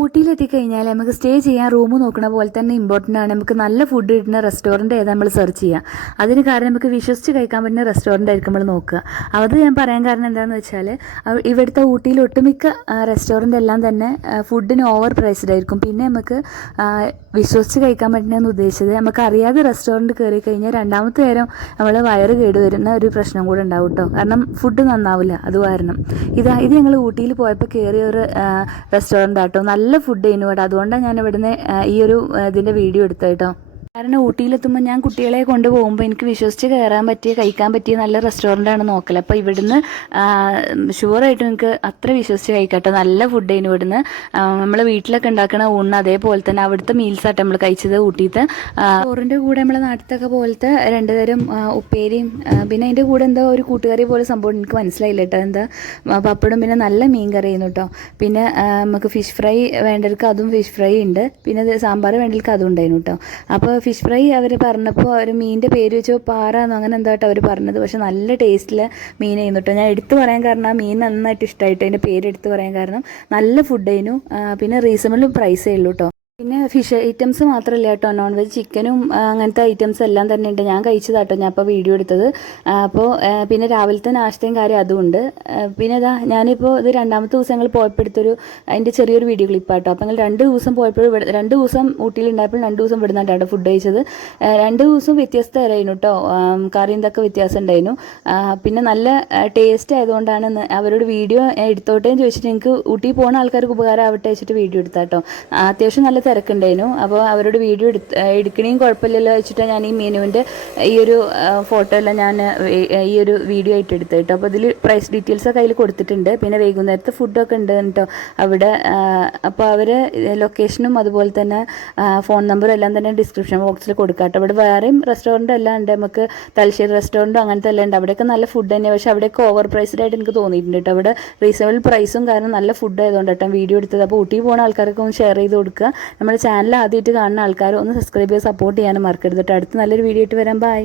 ഊട്ടിയിലെത്തിക്കഴിഞ്ഞാൽ നമുക്ക് സ്റ്റേ ചെയ്യാൻ റൂം നോക്കുന്ന പോലെ തന്നെ ഇമ്പോർട്ടൻ്റ് ആണ് നമുക്ക് നല്ല ഫുഡ് കിട്ടുന്ന റെസ്റ്റോറൻറ്റ് ഏതാ നമ്മൾ സെർച്ച് ചെയ്യുക. അതിന് കാരണം നമുക്ക് വിശ്വസിച്ച് കഴിക്കാൻ പറ്റുന്ന റെസ്റ്റോറൻ്റ് ആയിരിക്കും നമ്മൾ നോക്കുക. അത് ഞാൻ പറയാൻ കാരണം എന്താണെന്ന് വെച്ചാൽ ഇവിടുത്തെ ഊട്ടിയിൽ ഒട്ടുമിക്ക റെസ്റ്റോറൻ്റ് എല്ലാം തന്നെ ഫുഡിന് ഓവർ പ്രൈസ്ഡ് ആയിരിക്കും. പിന്നെ നമുക്ക് വിശ്വസിച്ച് കഴിക്കാൻ പറ്റുന്നതെന്ന് ഉദ്ദേശിച്ചത് നമുക്ക് അറിയാതെ റെസ്റ്റോറൻറ്റ് കയറി കഴിഞ്ഞാൽ രണ്ടാമത്തെ നേരം നമ്മൾ വയറ് കേടുവരുന്ന ഒരു പ്രശ്നം കൂടെ ഉണ്ടാവും കേട്ടോ. കാരണം ഫുഡ് നന്നാവില്ല. അത് കാരണം ഇത് ഞങ്ങൾ ഊട്ടിയിൽ പോയപ്പോൾ കയറിയ ഒരു റെസ്റ്റോറൻ്റ് ആട്ടോ. നല്ല ഫുഡ് ചെയ്യുന്നു കേട്ടോ. അതുകൊണ്ടാണ് ഞാൻ ഇവിടുന്ന് ഈ ഒരു ഇതിൻ്റെ വീഡിയോ എടുത്തത് കേട്ടോ. കാരണം ഊട്ടിയിലെത്തുമ്പോൾ ഞാൻ കുട്ടികളെ കൊണ്ടുപോകുമ്പോൾ എനിക്ക് വിശ്വസിച്ച് കയറാൻ പറ്റിയ കഴിക്കാൻ പറ്റിയ നല്ല റെസ്റ്റോറൻ്റാണ് നോക്കൽ. അപ്പോൾ ഇവിടുന്ന് ഷുവറായിട്ടും എനിക്ക് അത്ര വിശ്വസിച്ച് കഴിക്കട്ടെ. നല്ല ഫുഡ് ചെയ്യുന്നു ഇവിടുന്ന്. നമ്മൾ വീട്ടിലൊക്കെ ഉണ്ടാക്കുന്ന ഊണ് അതേപോലെ തന്നെ അവിടുത്തെ മീൽസായിട്ട് നമ്മൾ കഴിച്ചത് ഊട്ടിയിട്ട്. ചോറിൻ്റെ കൂടെ നമ്മളെ നാട്ടിലൊക്കെ പോലത്തെ 2 തരം ഉപ്പേരിയും പിന്നെ അതിൻ്റെ കൂടെ എന്താ ഒരു കൂട്ടുകറി പോലെ സംഭവം എനിക്ക് മനസ്സിലായില്ല കേട്ടോ. എന്താ പപ്പടും പിന്നെ നല്ല മീൻ കറി ആയിരുന്നു കേട്ടോ. പിന്നെ നമുക്ക് ഫിഷ് ഫ്രൈ വേണ്ടവർക്ക് അതും ഫിഷ് ഫ്രൈ ഉണ്ട്. പിന്നെ സാമ്പാർ വേണ്ടവർക്ക് അതും ഉണ്ടായിരുന്നു കേട്ടോ. അപ്പോൾ ഫിഷ് ഫ്രൈ അവർ പറഞ്ഞപ്പോൾ അവർ മീനിൻ്റെ പേര് വെച്ചോ പാറാന്നോ അങ്ങനെ എന്താ കേട്ടോ അവർ പറഞ്ഞത്. പക്ഷെ നല്ല ടേസ്റ്റിൽ മീൻ ചെയ്യുന്നു കേട്ടോ. ഞാൻ എടുത്തു പറയാൻ കാരണം ആ മീൻ നന്നായിട്ട് ഇഷ്ടമായിട്ട് അതിൻ്റെ പേര് എടുത്ത് പറയാൻ കാരണം നല്ല ഫുഡ് ആയിരുന്നു. പിന്നെ റീസണബിൾ പ്രൈസേ ഉള്ളൂ കേട്ടോ. പിന്നെ ഫിഷ് ഐറ്റംസ് മാത്രമല്ല കേട്ടോ, നോൺ വെജ് ചിക്കനും അങ്ങനത്തെ ഐറ്റംസ് എല്ലാം തന്നെ ഉണ്ട്. ഞാൻ കഴിച്ചതാട്ടോ ഞാൻ ഇപ്പോൾ വീഡിയോ എടുത്തത്. അപ്പോൾ പിന്നെ രാവിലത്തെ നാശ്തയും കാര്യം അതും ഉണ്ട്. പിന്നെ ഇതാ ഞാനിപ്പോൾ ഇത് 2ാമത്തെ ദിവസം ഞങ്ങൾ പോയപ്പോൾ എടുത്തൊരു അതിൻ്റെ ചെറിയൊരു വീഡിയോ ക്ലിപ്പാട്ടോ. അപ്പോൾ ഞങ്ങൾ 2 ദിവസം പോയപ്പോൾ 2 ദിവസം ഊട്ടിയിലുണ്ടായപ്പോൾ 2 ദിവസം ഇവിടെ നിന്നാണ് ഫുഡ് കഴിച്ചത്. 2 ദിവസം വ്യത്യസ്തമായിരുന്നു കേട്ടോ. കറിയും ഇതൊക്കെ വ്യത്യാസം ഉണ്ടായിരുന്നു. പിന്നെ നല്ല ടേസ്റ്റ് ആയതുകൊണ്ടാണ് അവരോട് വീഡിയോ എടുത്തോട്ടേന്ന് ചോദിച്ചിട്ട് എനിക്ക് ഊട്ടി പോകുന്ന ആൾക്കാർക്ക് ഉപകാരമാവട്ടെ വെച്ചിട്ട് വീഡിയോ എടുത്താട്ടോ. അത്യാവശ്യം നല്ല തിരക്കുണ്ടായിരുന്നു. അപ്പോൾ അവരോട് വീഡിയോ എടുക്കണേയും കുഴപ്പമില്ലല്ലോ വെച്ചിട്ട് ഞാൻ ഈ മെനുവിൻ്റെ ഈ ഒരു ഫോട്ടോ എല്ലാം ഞാൻ ഈ ഒരു വീഡിയോ ആയിട്ട് എടുത്തു കേട്ടോ. അപ്പോൾ ഇതിൽ പ്രൈസ് ഡീറ്റെയിൽസൊക്കെ അതിൽ കൊടുത്തിട്ടുണ്ട്. പിന്നെ വൈകുന്നേരത്തെ ഫുഡൊക്കെ ഉണ്ട് കേട്ടോ അവിടെ. അപ്പോൾ അവർ ലൊക്കേഷനും അതുപോലെ തന്നെ ഫോൺ നമ്പറും എല്ലാം തന്നെ ഡിസ്ക്രിപ്ഷൻ ബോക്സിൽ കൊടുക്കാം കേട്ടോ. അവിടെ വേറെയും റെസ്റ്റോറൻറ്റ് എല്ലാം ഉണ്ട്. നമുക്ക് തലശ്ശേരി റെസ്റ്റോറൻറ്റും അങ്ങനത്തെ എല്ലാം ഉണ്ട്. അവിടെയൊക്കെ നല്ല ഫുഡ് തന്നെ. പക്ഷേ അവിടെയൊക്കെ ഓവർ പ്രൈസ്ഡ് ആയിട്ട് എനിക്ക് തോന്നിയിട്ടുണ്ട് കേട്ടോ. അവിടെ റീസണബിൾ പ്രൈസും കാരണം നല്ല ഫുഡ് ആയതുകൊണ്ട് കേട്ടോ വീഡിയോ എടുത്തത്. അപ്പോൾ ഊട്ടി പോകുന്ന ആൾക്കാരൊക്കെ ഒന്ന് ഷെയർ ചെയ്ത് കൊടുക്കുക. നമ്മുടെ ചാനൽ ആദ്യമായിട്ട് കാണുന്ന ആൾക്കാർ ഒന്ന് സബ്സ്ക്രൈബ് ചെയ്ത് സപ്പോർട്ട് ചെയ്യാനും മറക്കരുത് കേട്ടോ. അടുത്ത് നല്ലൊരു വീഡിയോ ആയിട്ട് വരാം. ബൈ.